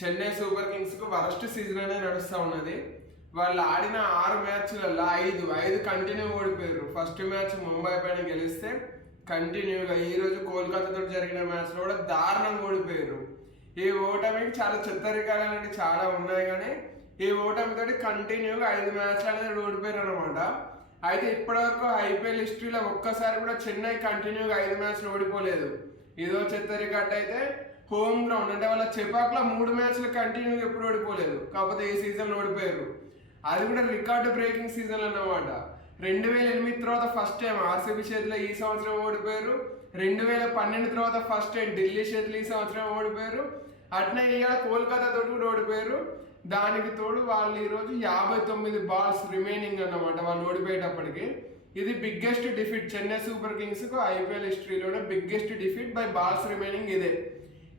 Chennai super కింగ్స్కు worst season అనే నడుస్తూ ఉన్నది. వాళ్ళు ఆడిన ఆరు మ్యాచ్లలో ఐదు ఐదు కంటిన్యూ ఓడిపోయారు ఫస్ట్ మ్యాచ్ ముంబై పైన గెలిస్తే కంటిన్యూగా ఈ రోజు కోల్కతాతో జరిగిన మ్యాచ్లో కూడా దారుణంగా ఓడిపోయారు ఈ ఓటమికి చాలా చెత్తరికాలు అనేవి చాలా ఉన్నాయి కానీ ఈ ఓటమితోటి కంటిన్యూగా ఐదు మ్యాచ్లు అనేది ఓడిపోయారు అనమాట అయితే ఇప్పటివరకు ఐపీఎల్ హిస్టరీలో ఒక్కసారి కూడా చెన్నై కంటిన్యూగా ఐదు మ్యాచ్లు ఓడిపోలేదు. ఇదో చెత్త రికార్డ్ అయితే హోమ్ గ్రౌండ్ అంటే వాళ్ళ చెపాక్లో మూడు మ్యాచ్లు కంటిన్యూగా ఎప్పుడు ఓడిపోలేదు. కాకపోతే ఈ సీజన్లో ఓడిపోయారు? అది కూడా రికార్డు బ్రేకింగ్ సీజన్ అన్నమాట. రెండు వేల ఎనిమిది తర్వాత ఫస్ట్ టైం ఆర్సీబీ చేతిలో ఈ సంవత్సరం ఓడిపోయారు. రెండు వేల పన్నెండు తర్వాత ఫస్ట్ టైం ఢిల్లీ చేతిలో ఈ సంవత్సరం ఓడిపోయారు. అట్నే ఇవాళ కోల్కతా తోటి కూడా ఓడిపోయారు. దానికి తోడు వాళ్ళు ఈరోజు యాభై తొమ్మిది బాల్స్ రిమైనింగ్ అన్నమాట వాళ్ళు ఓడిపోయేటప్పటికి. ఇది బిగ్గెస్ట్ డిఫీట్ చెన్నై సూపర్ కింగ్స్కు IPL హిస్టరీలోనే biggest defeat by balls remaining ఇదే.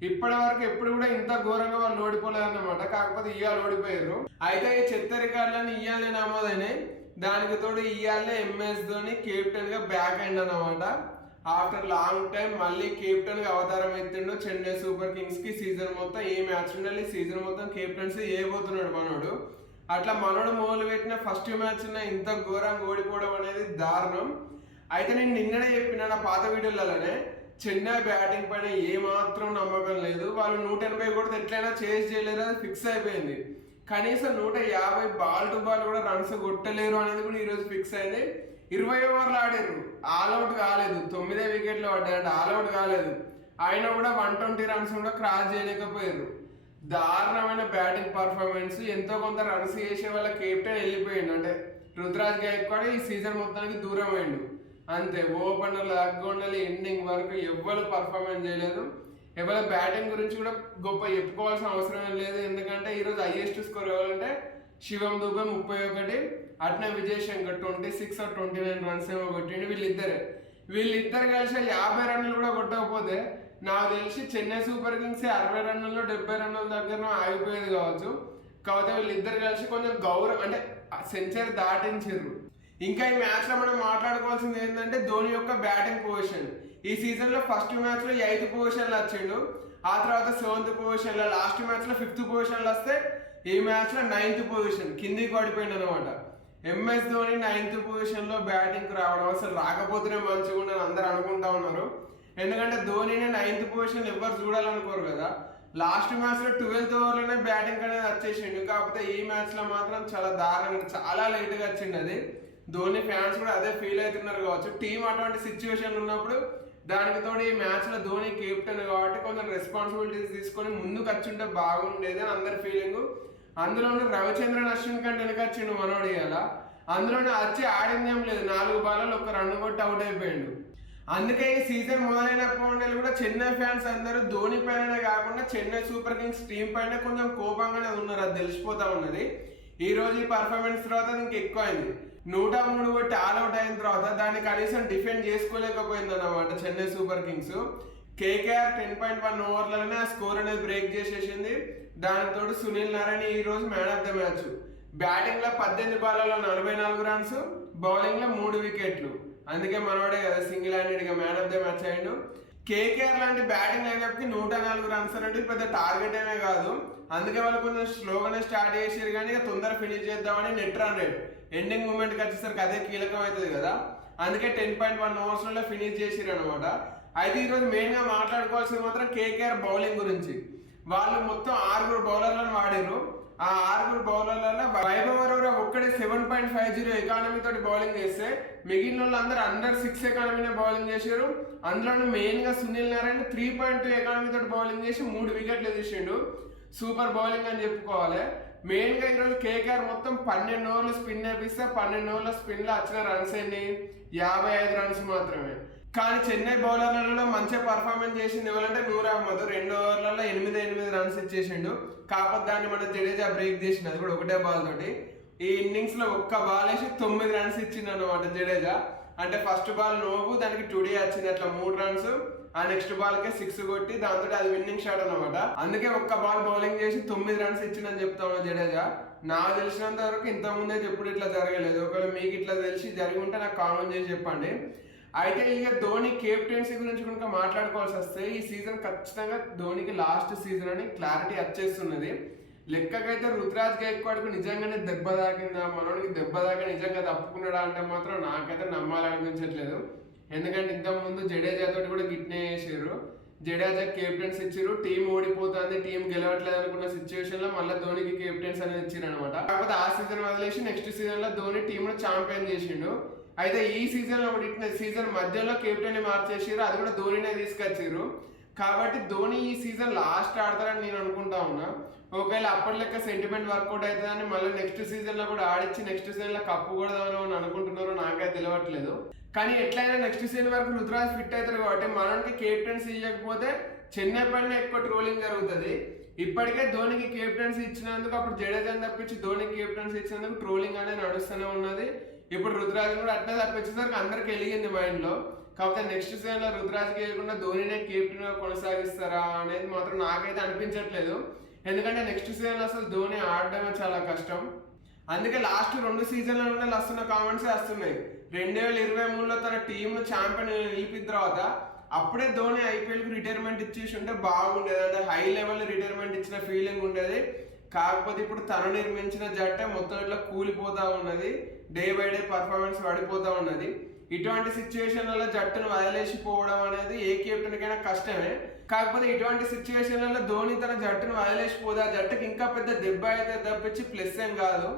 ఇప్పటి వరకు ఎప్పుడు కూడా ఇంత ఘోరంగా వాళ్ళు ఓడిపోలేదు అనమాట కాకపోతే ఇవాళ ఓడిపోయారు అయితే ఈ చెత్త రికార్డులను ఇవాళ నమోదైనాయి. దానికి తోడు ఇవాళ ఎంఎస్ ధోని కెప్టెన్గా బ్యాక్ అయింది అనమాట ఆఫ్టర్ లాంగ్ టైం మళ్ళీ కెప్టెన్గా అవతారం ఎత్తిండు చెన్నై సూపర్ కింగ్స్కి సీజన్ మొత్తం ఏ మ్యాచ్ ఉండాలి సీజన్ మొత్తం కెప్టెన్సీ ఏబోతున్నాడు మనోడు. అట్లా మనోడు మొదలు పెట్టిన ఫస్ట్ మ్యాచ్ ఇంత ఘోరంగా ఓడిపోవడం అనేది దారుణం. అయితే నేను నిన్ననే చెప్పిన నా పాత వీడియోలలోనే చెన్నై బ్యాటింగ్ పైన ఏ మాత్రం నమ్మకం లేదు. వాళ్ళు నూట ఎనభై కూడా ఎట్లయినా చేసి చేయలేరు అది ఫిక్స్ అయిపోయింది. కనీసం నూట యాభై బాల్ టు బాల్ కూడా రన్స్ కొట్టలేరు అనేది కూడా ఈరోజు ఫిక్స్ అయింది. ఇరవై ఓవర్లు ఆడారు. ఆల్అౌట్ కాలేదు. తొమ్మిదే వికెట్లు పడ్డారంటే ఆల్అౌట్ కాలేదు. అయినా కూడా వన్ ట్వంటీ రన్స్ కూడా క్రాస్ చేయలేకపోయారు. దారుణమైన బ్యాటింగ్ పర్ఫార్మెన్స్. ఎంతో కొంత రన్స్ చేసే వాళ్ళ కెప్టెన్ వెళ్ళిపోయిండు. అంటే రుతురాజ్ గాయక్వాడ్ ఈ సీజన్ మొత్తానికి దూరం అయిండు. అంతే ఓపెనర్ అగ్గొండలి ఎండింగ్ వరకు ఎవ్వరు పర్ఫార్మెన్స్ చేయలేదు. ఎవరి బ్యాటింగ్ గురించి కూడా గొప్ప చెప్పుకోవాల్సిన అవసరం లేదు. ఎందుకంటే ఈరోజు హైయెస్ట్ స్కోర్ ఎవరంటే శివం దుబే ముప్పై ఒకటి అట్నే Vijay Shankar twenty six or twenty nine runs ఏమో కొట్టిండు వీళ్ళిద్దరే. వీళ్ళిద్దరు కలిసి యాభై రన్నులు కూడా కొట్టకపోతే నాకు తెలిసి చెన్నై సూపర్ కింగ్స్ అరవై రన్నుల్లో డెబ్బై రన్నుల దగ్గర ఆగిపోయేది కావచ్చు. కాకపోతే వీళ్ళిద్దరు కలిసి కొంచెం గౌరవం అంటే సెంచరీ దాటించారు ఇంకా ఈ మ్యాచ్లో మనం మాట్లాడుకోవాల్సింది ఏంటంటే ధోని యొక్క బ్యాటింగ్ పొజిషన్ ఈ సీజన్లో ఫస్ట్ మ్యాచ్లో ఎయిత్ పొజిషన్లో వచ్చిండు. ఆ తర్వాత సెవెంత్ పొజిషన్లో లాస్ట్ మ్యాచ్లో ఫిఫ్త్ పొజిషన్లో వస్తే ఈ మ్యాచ్లో నైన్త్ పొజిషన్ కిందికి పడిపోయింది అనమాట ఎంఎస్ ధోని నైన్త్ పొజిషన్లో బ్యాటింగ్ రావడం అసలు రాకపోతేనే మంచిగా ఉండని అందరు అనుకుంటా ఉన్నారు. ఎందుకంటే ధోనిని నైన్త్ పొజిషన్ ఎవరు చూడాలనుకోరు కదా. లాస్ట్ మ్యాచ్లో ట్వెల్త్ ఓవర్లోనే బ్యాటింగ్ అనేది వచ్చేసిండు. కాకపోతే ఈ మ్యాచ్లో మాత్రం చాలా దారుణంగా చాలా లేట్గా వచ్చింది అది. ధోని ఫ్యాన్స్ కూడా అదే ఫీల్ అవుతున్నారు కావచ్చు. టీం అటువంటి సిచ్యువేషన్ ఉన్నప్పుడు దానికి తోడు ఈ మ్యాచ్లో ధోని కెప్టెన్ కాబట్టి కొంచెం రెస్పాన్సిబిలిటీస్ తీసుకొని ముందుకు వచ్చుంటే బాగుండేది అని అందరి ఫీలింగ్ అందులోనూ రవిచంద్రన్ అశ్విన్ కంటే వెనకొచ్చిండు మనోడు ఇవాళ అందులోనే వచ్చి ఆడిందేం లేదు. నాలుగు బాలలో ఒక రన్ కొట్టి అవుట్ అయిపోయిండు. అందుకే ఈ సీజన్ మొదలైనప్పటి నుండి కూడా చెన్నై ఫ్యాన్స్ అందరూ ధోని పైననే కాకుండా చెన్నై సూపర్ కింగ్స్ టీం పైన కొంచెం కోపంగానే ఉన్నారు. అది తెలిసిపోతా ఉన్నది. ఈ రోజు ఈ పర్ఫార్మెన్స్ తర్వాత ఇంకా ఎక్కువ అయింది నూట మూడు కొట్టి ఆల్అౌట్ అయిన తర్వాత దాన్ని కనీసం డిఫెండ్ చేసుకోలేకపోయింది అనమాట Chennai super kings. KKR ten point one ఓవర్లలోనే ఆ స్కోర్ అనేది బ్రేక్ చేసేసింది. దానితో సునీల్ నారాయణ ఈ రోజు మ్యాన్ ఆఫ్ ద మ్యాచ్ బ్యాటింగ్లో పద్దెనిమిది బాలలో నలభై నాలుగు రన్స్ బౌలింగ్లో మూడు వికెట్లు అందుకే మనవాడే కదా సింగిల్ హ్యాండెడ్గా మ్యాన్ ఆఫ్ ద మ్యాచ్ అయ్యాడు. కేకేఆర్ లాంటి బ్యాటింగ్ లైనప్కి నూట నాలుగు రన్స్ అనేది పెద్ద టార్గెట్ ఏమే కాదు. అందుకే వాళ్ళు కొంచెం స్లోగానే స్టార్ట్ చేసారు కానీ ఇక తొందర ఫినిష్ చేద్దామని నెట్ రన్ రేట్ ఎండింగ్ మూమెంట్కి వచ్చేసరికి అదే కీలకం అవుతుంది కదా. అందుకే టెన్ పాయింట్ వన్ అవర్స్లో ఫినిష్ చేసిరు అనమాట అయితే ఈరోజు మెయిన్గా మాట్లాడుకోవాల్సింది మాత్రం కేకేఆర్ బౌలింగ్ గురించి. వాళ్ళు మొత్తం ఆరుగురు బౌలర్లను వాడారు ఆ ఆరుగురు బౌలర్లలో వైభవ్ అరోరా ఒక్కడే seven point five zero economy తోటి బౌలింగ్ చేస్తే మిగిలిన వాళ్ళు అందరు అండర్ సిక్స్ ఎకానమీనే బౌలింగ్ చేశారు అందులోనూ మెయిన్గా Sunil Narayan three point two economy తోటి బౌలింగ్ చేసి మూడు వికెట్లు తీసిండు. సూపర్ బౌలింగ్ అని చెప్పుకోవాలి. మెయిన్గా ఈరోజు కేకేఆర్ మొత్తం పన్నెండు ఓవర్లు స్పిన్ వేపిస్తే పన్నెండు ఓవర్ల స్పిన్లో వచ్చిన రన్స్ ఎన్ని? యాభై ఐదు రన్స్ మాత్రమే. కానీ చెన్నై బౌలర్లలో మంచిగా పర్ఫార్మెన్స్ చేసింది ఎవరంటే నూర్ అహ్మద్. రెండు ఓవర్లలో ఎనిమిది ఎనిమిది రన్స్ ఇచ్చేసిండు. కాకపోతే దాన్ని మన జడేజా బ్రేక్ చేసిండు. అది కూడా ఒకటే బాల్ తోటి. ఈ ఇన్నింగ్స్లో ఒక్క బాల్ వేసి తొమ్మిది రన్స్ ఇచ్చిండు అనమాట జడేజా. అంటే ఫస్ట్ బాల్ నోవు దానికి టుడే వచ్చింది. అట్లా మూడు రన్స్ ఆ నెక్స్ట్ బాల్కి సిక్స్ కొట్టి దాంతో అది విన్నింగ్ షాట్ అనమాట అందుకే ఒక్క బాల్ బౌలింగ్ చేసి తొమ్మిది రన్స్ ఇచ్చిందని చెప్తా ఉన్నా జడేజా. నాకు తెలిసినంత వరకు ఇంత ముందే ఎప్పుడు ఇట్లా జరగలేదు. ఒకవేళ మీకు ఇట్లా తెలిసి జరిగి ఉంటే నాకు కామెంట్ చేసి చెప్పండి. అయితే ఇక ధోని కెప్టెన్సీ గురించి కనుక మాట్లాడుకోవాల్సి వస్తే ఈ సీజన్ ఖచ్చితంగా ధోనికి లాస్ట్ సీజన్ అని క్లారిటీ వచ్చేస్తున్నది. లెక్కకైతే రుతురాజ్ గైక్వాడ్కు నిజంగానే దెబ్బ తాకిందా? మనోడికి దెబ్బ దాకా నిజంగా తప్పుకున్నాడా అంటే మాత్రం నాకైతే నమ్మాలనిపించట్లేదు. ఎందుకంటే ఇంతకు ముందు జడేజా తోటి కూడా గిట్నే చేసారు జడేజా కెప్టెన్స్ ఇచ్చారు టీం ఓడిపోతుంది టీం గెలవట్లేదు అనుకున్న సిచ్యువేషన్లో మళ్ళీ ధోనికి కెప్టెన్స్ అనేది ఇచ్చారు అనమాట కాకపోతే ఆ సీజన్ వదిలేసి నెక్స్ట్ సీజన్లో ధోని టీమ్లో ఛాంపియన్ చేసిండు. అయితే ఈ సీజన్లో సీజన్ మధ్యలో కెప్టెన్ని మార్చేసారు అది కూడా ధోనినే తీసుకొచ్చారు కాబట్టి ధోని ఈ సీజన్ లాస్ట్ ఆడతారని నేను అనుకుంటా ఉన్నా. ఒకవేళ అప్పటి లెక్క సెంటిమెంట్ వర్కౌట్ అవుతుందని మళ్ళీ నెక్స్ట్ సీజన్లో కూడా ఆడిచ్చి నెక్స్ట్ సీజన్లో కప్పు కూడా అని అనుకుంటున్నారో నాకైతే తెలియట్లేదు కానీ ఎట్లయినా నెక్స్ట్ సీజన్ వరకు రుతురాజ్ ఫిట్ అవుతారు కాబట్టి మనకి కెప్టెన్సీ ఇవ్వకపోతే చెన్నై పైన ఎక్కువ ట్రోలింగ్ జరుగుతుంది. ఇప్పటికే ధోనికి కెప్టెన్సీ ఇచ్చినందుకు అప్పుడు జడేజాని తప్పించి ధోనికి కెప్టెన్సీ ఇచ్చినందుకు ట్రోలింగ్ అనేది నడుస్తూనే ఉన్నది. ఇప్పుడు రుతురాజ్ కూడా అట్లా తప్పించేసరికి అందరికి వెలిగింది మైండ్లో. కాకపోతే నెక్స్ట్ సీజన్లో రుతురాజ్ వేయకుండా ధోనినే కెప్టెన్ కొనసాగిస్తారా అనేది మాత్రం నాకైతే అనిపించట్లేదు. ఎందుకంటే నెక్స్ట్ సీజన్లో అసలు ధోని ఆడడమే చాలా కష్టం. అందుకే లాస్ట్ రెండు సీజన్ల వస్తున్న కామెంట్సే వస్తున్నాయి. రెండు వేల ఇరవై మూడులో తన టీంను ఛాంపియన్ నిలిపిన తర్వాత అప్పుడే ధోని ఐపీఎల్కి రిటైర్మెంట్ ఇచ్చేసి ఉంటే బాగుండేది. అంటే హై లెవెల్ రిటైర్మెంట్ ఇచ్చిన ఫీలింగ్ ఉండేది. కాకపోతే ఇప్పుడు తను నిర్మించిన జట్టే మొత్తం ఇట్లా కూలిపోతూ ఉన్నది. డే బై డే పర్ఫార్మెన్స్ పడిపోతూ ఉన్నది. ఇటువంటి సిచ్యువేషన్లలో జట్టును వదిలేసిపోవడం అనేది ఏ కెప్టెన్కైనా కష్టమే. కాకపోతే ఇటువంటి సిచ్యువేషన్లలో ధోని తన జట్టును వదిలేసిపోతే ఆ జట్టుకి ఇంకా పెద్ద దెబ్బ అయితే తప్పించి ప్లస్ ఏం కాదు.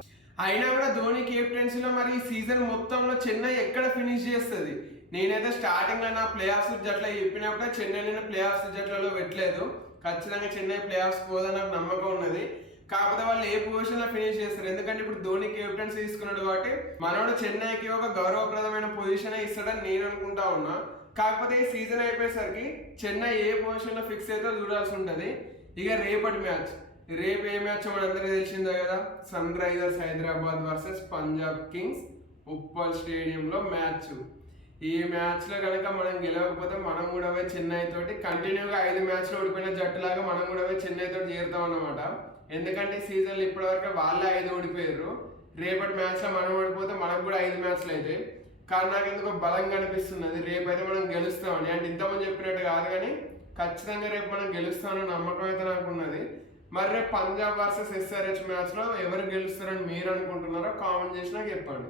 అయినా కూడా ధోని కెప్టెన్సీలో మరి ఈ సీజన్ మొత్తంలో చెన్నై ఎక్కడ ఫినిష్ చేస్తుంది? నేనైతే స్టార్టింగ్లో నా ప్లే ఆఫ్స్ జట్ల చెప్పినప్పుడే చెన్నై నేను ప్లే ఆఫ్స్ జట్లలో పెట్టలేదు. ఖచ్చితంగా చెన్నై ప్లే ఆఫ్స్ పోదని నాకు నమ్మకం ఉన్నది. కాకపోతే వాళ్ళు ఏ పొజిషన్లో ఫినిష్ చేస్తారు? ఎందుకంటే ఇప్పుడు ధోని కెప్టెన్సీ తీసుకున్నాడు కాబట్టి మనోడు చెన్నైకి ఒక గౌరవప్రదమైన పొజిషన్ ఇస్తాడని నేను అనుకుంటా ఉన్నా. కాకపోతే ఈ సీజన్ అయిపోయేసరికి చెన్నై ఏ పొజిషన్లో ఫిక్స్ అయితే చూడాల్సి ఉంటుంది. ఇక రేపటి మ్యాచ్ రేపు ఏ మ్యాచ్ మనందరికీ తెలిసిందే కదా? Sunrisers Hyderabad versus Punjab kings Uppal స్టేడియంలో మ్యాచ్ ఈ మ్యాచ్లో కనుక మనం గెలవకపోతే మనం కూడా చెన్నై తోటి కంటిన్యూగా ఐదు మ్యాచ్లు ఓడిపోయిన జట్టులాగా మనం కూడా చెన్నై తోటి చేరుతాం అన్నమాట. ఎందుకంటే సీజన్ ఇప్పటి వరకు వాళ్ళే ఐదు ఓడిపోయారు రేపటి మ్యాచ్లో మనం ఓడిపోతే మనకు కూడా ఐదు మ్యాచ్లు అయితే కానీ నాకు ఎందుకో బలంగా అనిపిస్తున్నది రేపైతే మనం గెలుస్తామని. అంటే ఇంతమంది చెప్పినట్టు కాదు కానీ ఖచ్చితంగా రేపు మనం గెలుస్తామని నమ్మకం అయితే నాకు ఉన్నది. మరి రేపు పంజాబ్ వర్సెస్ ఎస్ఆర్హెచ్ మ్యాచ్లో ఎవరు గెలుస్తారని మీరు అనుకుంటున్నారో కామెంట్ చేసి నాకు చెప్పండి.